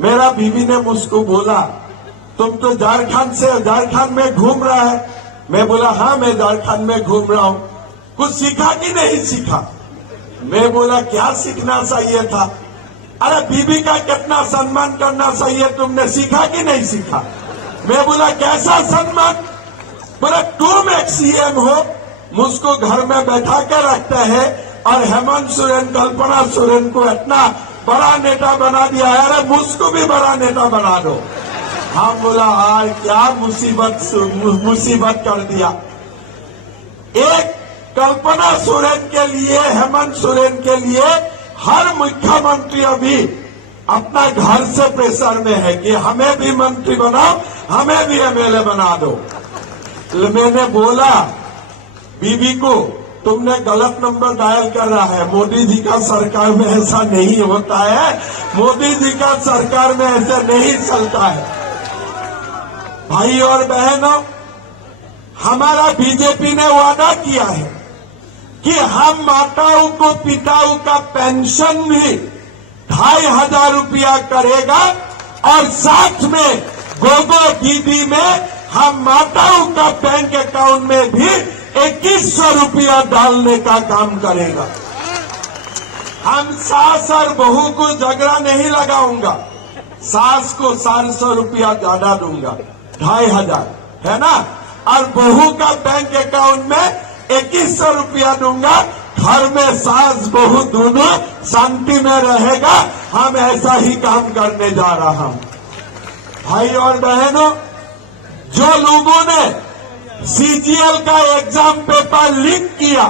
मेरा बीवी ने मुझको बोला, तुम तो झारखंड में घूम रहा है। मैं बोला हाँ, मैं झारखंड में घूम रहा हूं। कुछ सीखा कि नहीं सीखा? मैं बोला क्या सीखना चाहिए था? अरे बीवी का कितना सम्मान करना चाहिए तुमने सीखा कि नहीं सीखा? मैं बोला कैसा सम्मान? बोला तुम एक सीएम हो, मुझको घर में बैठा कर रखते हैं और हेमंत सोरेन, कल्पना सोरेन को इतना बड़ा नेता बना दिया है, अरे मुझको भी बड़ा नेता बना दो। हम बोला हाय क्या मुसीबत कर दिया। एक कल्पना सोरेन के लिए, हेमंत सोरेन के लिए हर मुख्यमंत्री अभी अपना घर से प्रेशर में है कि हमें भी मंत्री बनाओ, हमें भी एमएलए बना दो। मैंने बोला बीबी को, तुमने गलत नंबर डायल कर रहा है, मोदी जी का सरकार में ऐसा नहीं होता है, मोदी जी का सरकार में ऐसा नहीं चलता है। भाई और बहनों, हमारा बीजेपी ने वादा किया है कि हम माताओं को, पिताओं का पेंशन भी 2500 रुपया करेगा और साथ में गोगो दीदी में हम माताओं का बैंक अकाउंट में भी 2100 रुपया डालने का काम करेगा। हम सास और बहू को झगड़ा नहीं लगाऊंगा, सास को 400 रुपया ज्यादा दूंगा, 2500 है ना, और बहू का बैंक अकाउंट में 2100 रुपया दूंगा। घर में सास बहू दोनों शांति में रहेगा। हम ऐसा ही काम करने जा रहा हूं। भाई और बहनों, जो लोगों ने सीजीएल का एग्जाम पेपर लीक किया,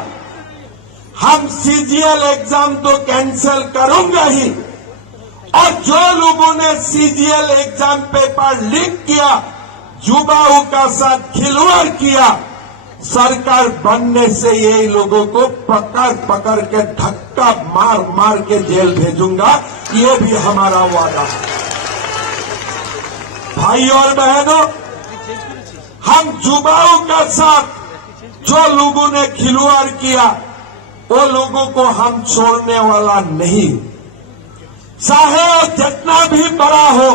हम सीजीएल एग्जाम तो कैंसिल करूंगा ही, और जो लोगों ने सीजीएल एग्जाम पेपर लीक किया, युवाओं का साथ खिलवाड़ किया, सरकार बनने से ये लोगों को पकड़ पकड़ के धक्का मार मार के जेल भेजूंगा। ये भी हमारा वादा है। भाई और बहनों, हम युवाओं का साथ जो लोगों ने खिलवाड़ किया, वो लोगों को हम छोड़ने वाला नहीं, चाहे जितना भी बड़ा हो,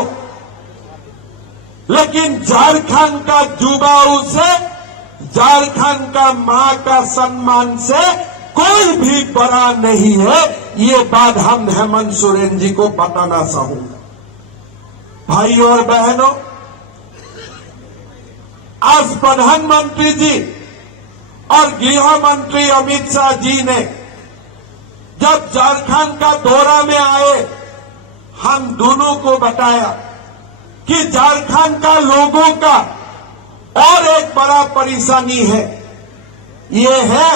लेकिन झारखंड का युवाओं से, झारखंड का मां का सम्मान से कोई भी बड़ा नहीं है। ये बात हम हेमंत सोरेन जी को बताना चाहूंगा। भाई और बहनों, आज प्रधानमंत्री जी और गृह मंत्री अमित शाह जी ने जब झारखंड का दौरा में आए, हम दोनों को बताया कि झारखंड का लोगों का और एक बड़ा परेशानी है, ये है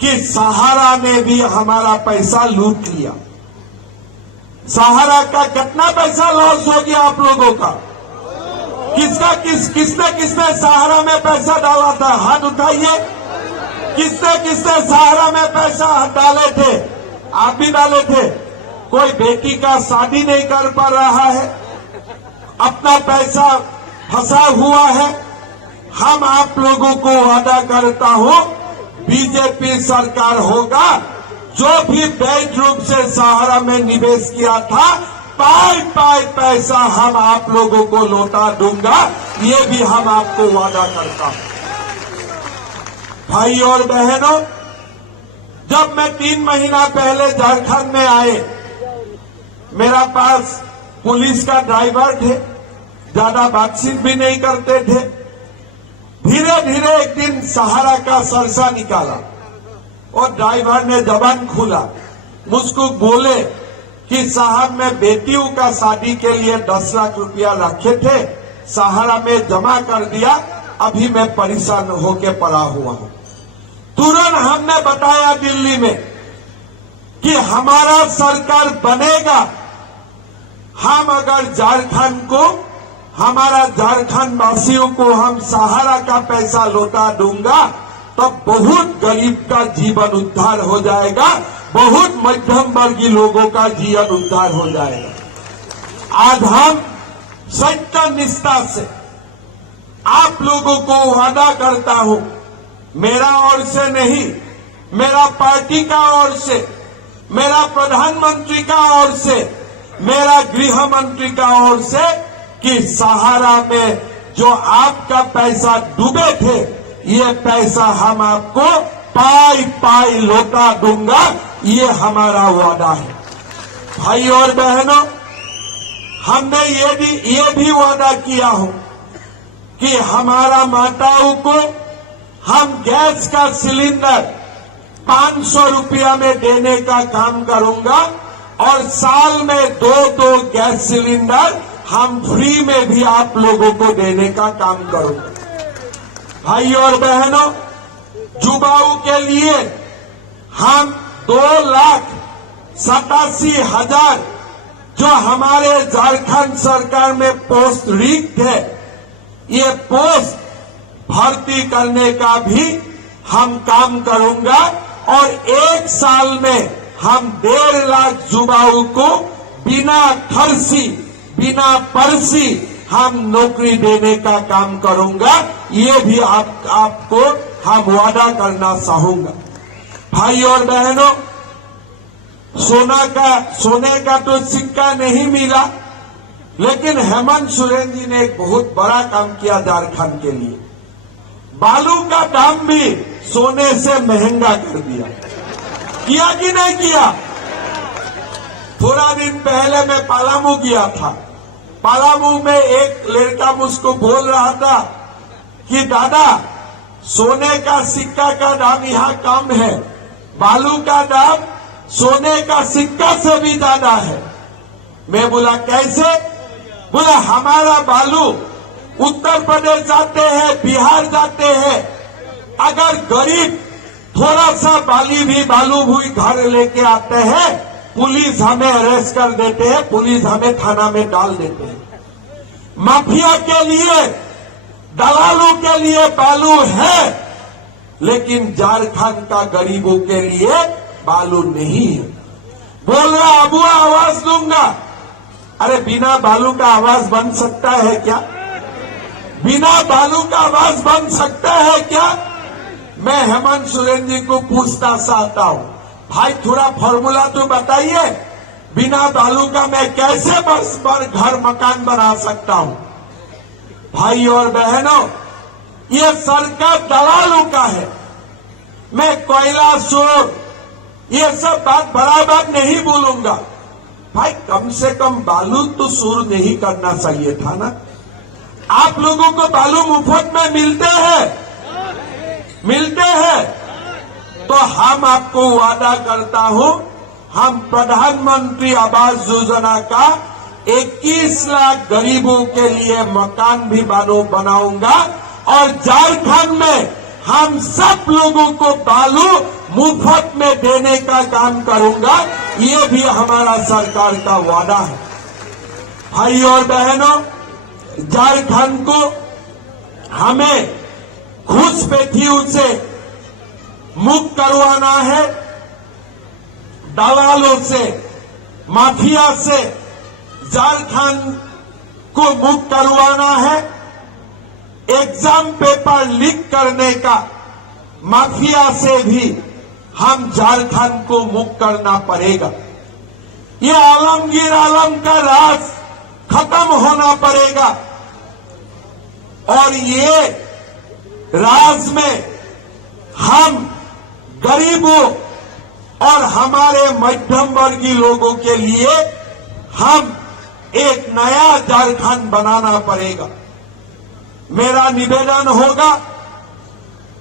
कि सहारा ने भी हमारा पैसा लूट लिया। सहारा का कितना पैसा लॉस हो गया आप लोगों का? किसने सहारा में पैसा डाला था? हाथ उठाइए। किसने सहारा में पैसा डाले थे? आप भी डाले थे। कोई बेटी का शादी नहीं कर पा रहा है, अपना पैसा फंसा हुआ है। हम आप लोगों को वादा करता हूं, बीजेपी सरकार होगा, जो भी वैध रूप से सहारा में निवेश किया था, पाई पैसा हम आप लोगों को लौटा दूंगा। ये भी हम आपको वादा करता हूं। भाई और बहनों, जब मैं 3 महीना पहले झारखंड में आए, मेरा पास पुलिस का ड्राइवर थे, ज्यादा बातचीत भी नहीं करते थे। धीरे धीरे एक दिन सहारा का सरसा निकाला और ड्राइवर ने जबान खोला, मुझको बोले कि साहब मैं बेटियों का शादी के लिए 10 लाख रुपया रखे थे, सहारा में जमा कर दिया, अभी मैं परेशान होके पड़ा हुआ हूं। तुरंत हमने बताया दिल्ली में कि हमारा सरकार बनेगा, हम अगर झारखंड को, हमारा झारखंड वासियों को हम सहारा का पैसा लौटा दूंगा, तब बहुत गरीब का जीवन उद्धार हो जाएगा, बहुत मध्यम वर्गीय लोगों का जीवन उद्धार हो जाएगा। आज हम सत्य निष्ठा से आप लोगों को वादा करता हूं, मेरा ओर से नहीं, मेरा पार्टी का ओर से, मेरा प्रधानमंत्री का ओर से, मेरा गृह मंत्री का ओर से कि सहारा में जो आपका पैसा डूबे थे, ये पैसा हम आपको पाई पाई लौटा दूंगा, ये हमारा वादा है। भाई और बहनों, हमने ये भी वादा किया हो कि हमारा माताओं को हम गैस का सिलेंडर 500 रुपया में देने का काम करूंगा और साल में 2 गैस सिलेंडर हम फ्री में भी आप लोगों को देने का काम करूंगा। भाई और बहनों, युवाओं के लिए हम 2,87,000 जो हमारे झारखंड सरकार में पोस्ट रिक्त है, ये पोस्ट भर्ती करने का भी हम काम करूंगा और 1 साल में हम 1.5 लाख युवाओं को बिना खर्ची, बिना परसी हम नौकरी देने का काम करूंगा। ये भी आपको हम वादा करना चाहूंगा। भाई और बहनों, सोने का तो सिक्का नहीं मिला, लेकिन हेमंत सोरेन जी ने एक बहुत बड़ा काम किया झारखंड के लिए। बालू का दाम भी सोने से महंगा कर दिया। किया कि नहीं किया? थोड़ा दिन पहले मैं पलामू गया था। पलामू में एक लड़का मुझको बोल रहा था कि दादा, सोने का सिक्का का दाम यहाँ कम है, बालू का दाम सोने का सिक्का से भी ज्यादा है। मैं बोला कैसे? बोला हमारा बालू उत्तर प्रदेश जाते हैं, बिहार जाते हैं, अगर गरीब थोड़ा सा बालू भी घर लेके आते हैं, पुलिस हमें अरेस्ट कर देते हैं, पुलिस हमें थाना में डाल देते हैं। माफिया के लिए, दलालों के लिए बालू है, लेकिन झारखंड का गरीबों के लिए बालू नहीं है। बोल रहा अबुआ आवाज दूंगा। अरे बिना बालू का आवाज बन सकता है क्या? बिना बालू का आवाज बन सकता है क्या? मैं हेमंत सोरेन जी को पूछना चाहता हूं, भाई थोड़ा फॉर्मूला तो बताइए, बिना बालू का मैं कैसे बस पर घर मकान बना सकता हूं? भाई और बहनों, ये सरकार दलालों का है। मैं कोयला शोर ये सब बात बराबर नहीं बोलूंगा। भाई कम से कम बालू तो शुरू नहीं करना चाहिए था ना। आप लोगों को बालू मुफ्त में मिलते हैं, तो हम आपको वादा करता हूं, हम प्रधानमंत्री आवास योजना का 21 लाख गरीबों के लिए मकान भी बनाऊंगा और झारखंड में हम सब लोगों को बालू मुफ्त में देने का काम करूंगा। ये भी हमारा सरकार का वादा है। भाई और बहनों, झारखंड को हमें घुसपैठियों से मुक्त करवाना है, दलालों से, माफिया से झारखंड को मुक्त करवाना है। एग्जाम पेपर लीक करने का माफिया से भी हम झारखंड को मुक्त करना पड़ेगा। ये आलमगीर आलम का राज खत्म होना पड़ेगा और ये राज में हम गरीबों और हमारे मध्यम वर्गीय लोगों के लिए हम एक नया झारखंड बनाना पड़ेगा। मेरा निवेदन होगा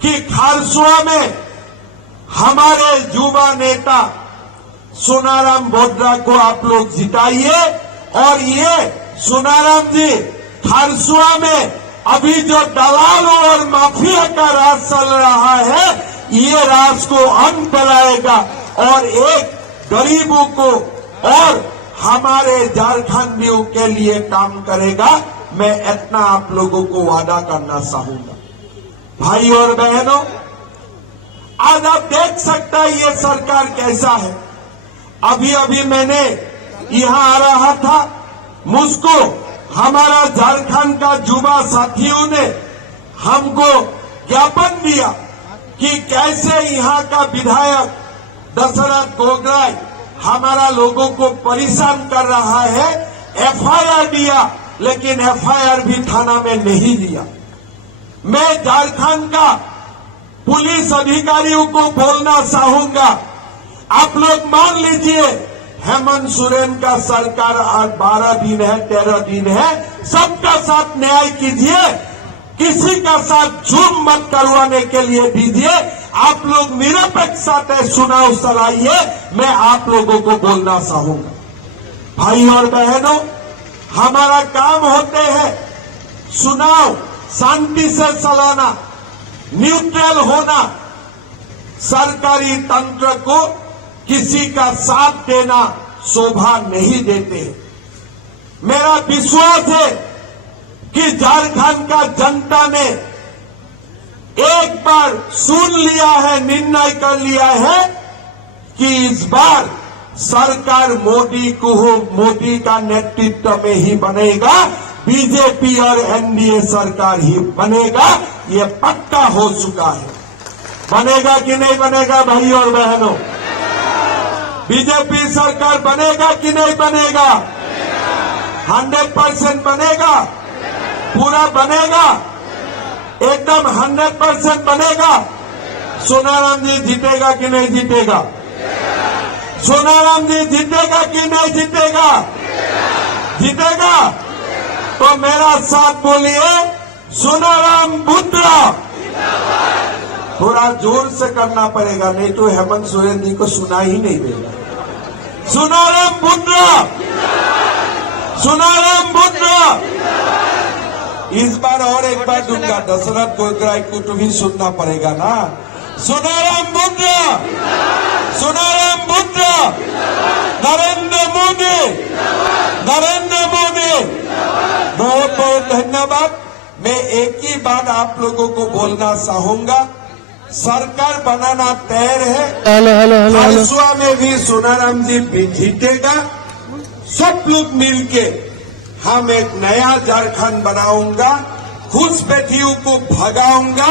कि खारसुआ में हमारे युवा नेता सोनाराम बोड्रा को आप लोग जिताइए और ये सोनाराम जी खारसुआ में अभी जो दलालों और माफिया का राज चल रहा है, ये राज को अंत लाएगा और एक गरीबों को और हमारे झारखंडियों के लिए काम करेगा। मैं इतना आप लोगों को वादा करना चाहूंगा। भाई और बहनों, आज आप देख सकता है ये सरकार कैसा है। अभी मैंने यहां आ रहा था, मुझको हमारा झारखंड का युवा साथियों ने हमको ज्ञापन दिया कि कैसे यहां का विधायक दशरथ गोगराई हमारा लोगों को परेशान कर रहा है। एफआईआर दिया, लेकिन एफआईआर भी थाना में नहीं दिया। मैं झारखंड का पुलिस अधिकारियों को बोलना चाहूंगा, आप लोग मान लीजिए हेमंत सोरेन का सरकार आज 12 दिन है, 13 दिन है, सबका साथ न्याय कीजिए, किसी का साथ जुर्म मत करवाने के लिए दीजिए। आप लोग निरपेक्षता से चुनाव चलाइए, मैं आप लोगों को बोलना चाहूंगा। भाई और बहनों, हमारा काम होते हैं चुनाव शांति से चलाना, न्यूट्रल होना, सरकारी तंत्र को किसी का साथ देना शोभा नहीं देते। मेरा विश्वास है कि झारखंड का जनता ने एक बार सुन लिया है, निर्णय कर लिया है कि इस बार सरकार मोदी का नेतृत्व में ही बनेगा, बीजेपी और एनडीए सरकार ही बनेगा। ये पक्का हो चुका है। बनेगा कि नहीं बनेगा भाई और बहनों? बीजेपी सरकार बनेगा कि नहीं बनेगा? 100% बनेगा, पूरा बनेगा, एकदम 100% बनेगा। सोनाराम जी जीतेगा कि नहीं जीतेगा? सोनाराम जी जीतेगा कि नहीं जीतेगा? जीतेगा। तो मेरा साथ बोलिए, सोनाराम बुद्रा। थोड़ा जोर से करना पड़ेगा, नहीं तो हेमंत सोरेन जी को सुना ही नहीं देगा। सोनाराम बुद्रा, सोनाराम बुद्रा। इस बार और एक बार दूंगा, दशरथ गोगराई को तो भी सुनना पड़ेगा ना। सोनाराम बुद्रा, सोनाराम बुद्रा, नरेंद्र मोदी, नरेंद्र मोदी। बहुत बहुत धन्यवाद। मैं एक ही बात आप लोगों को बोलना चाहूंगा, सरकार बनाना तैयार है। हरसुआ में भी सोनाराम जी भी जीतेगा। सब लोग मिलके हम एक नया झारखंड बनाऊंगा, घुसपैठियों को भगाऊंगा।